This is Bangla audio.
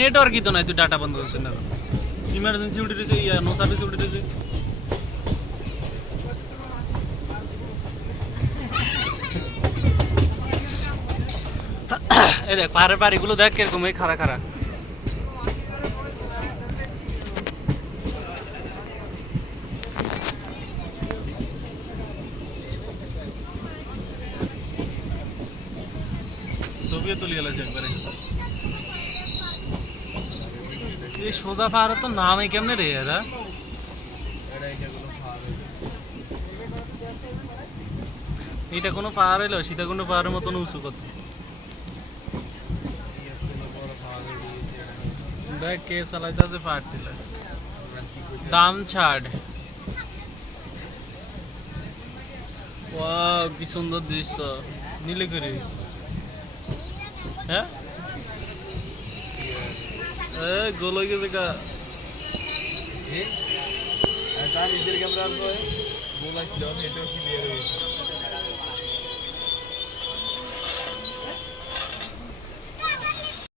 নেটওয়ার্কই তো নাই, তুই ডাটা বন্ধ করছিস না? ইমার্জেন্সি উঠে রয়েছে, ইয়া নো সার্ভিস উঠে রয়েছে। এই দেখ পাহাড়ের বাড়িগুলো দেখ কিরকম এই খাড়া খাড়া। ছবিও তুলিয়ে গেছে একবারে। এই সোজা পাহাড়ের তো নামই কেমনে রে এরা? এটা কোনো পাহাড় হইলো সীতাকুণ্ড পাহাড়ের মতন উঁচু কত। দেখ কে চালাইতেছে পাহাড় টিলা। দাম ছাড়। ওয়াও কি সুন্দর দৃশ্য নীলগিরি। হ্যাঁ গোল হয়ে গেছে গা। নিজের ক্যামেরা গোল আসছিল, এটাও ক্লিয়ার হয়েছে।